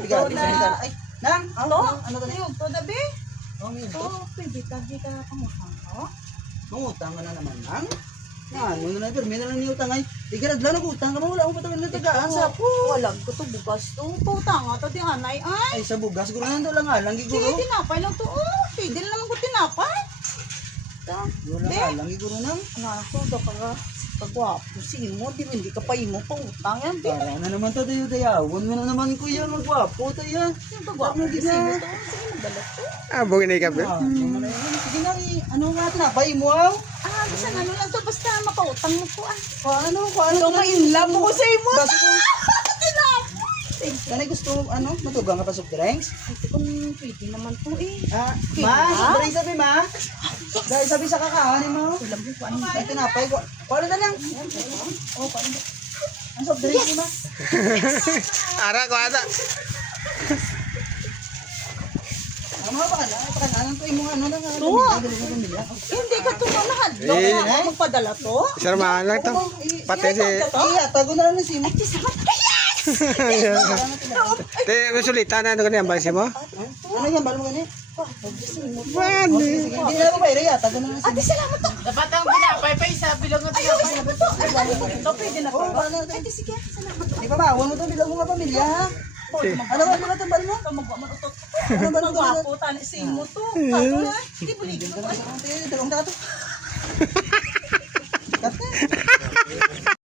piga. Ay, nang, Ano to? Yung to dabi? Ito. Oh, pwede tagi ka pangutang ko. Mangutang ka na naman, nang. Ano na pero may na niyutang ay. Tiga naglan og utang ka mo wala akong patawid na tagaan sa po. Walag ko to bugas to. Pautang nga to di anay ay. Ay sa bugas siguro nando lang alang Sige, giguro. tinapay lang to. Oh, pwede na naman ko tinapay. Ta. Wala alang giguro nang. Nako, do ka nga. Kagwapo si mo, di hindi ka pa imo pautang yan. Para na naman to dayo dayawon mo na naman kuya magwapo tayo. Yung kagwapo si mo to. Sige, magdalat to. Bugin na ikaw. Sige na ano nga tinapay mo aw. Ah, basta ano lang to. Basta mapautang mo ko ah. Paano Ito ma-inlove mo ko sa imo. Basta kanay gusto matugang ka pa soft drinks? Ay, kung pwede naman to eh. Ah, ma, soft drinks sabi ma. Dahil sabi sa kakahanin mo. Alam mo ko ano. Ay tinapay ko. Paano na lang? Oh, paano? Ang soft drinks ni ma. Ara ko ata. Ano ba ka na? Anong to imong ano na nga? Hindi ka to lahat. Do ka magpadala to. Sirmahan lang to. Pati si... Iya, tago na lang ni Simo. Te, sulitan na. Ano ganyan ba mo? Ano yan? Balo mo gani? Pwede. Sige, hindi na ako ba iriya. Tago na lang si Ate, salamat to. Dapat ang pinapay pa isa bilog ng Ayaw, salamat to. Ito, pwede na to. Oh, paano to? Ate, sige, salamat to. Di ba ba? Mo to bilang mga pamilya ha? Ano ba mga tambal mo? Magwapo Ano ba mga Magwapo, tani sa imo to. Tato na. Hindi, buligin ko to. Dalawang dato. Kate.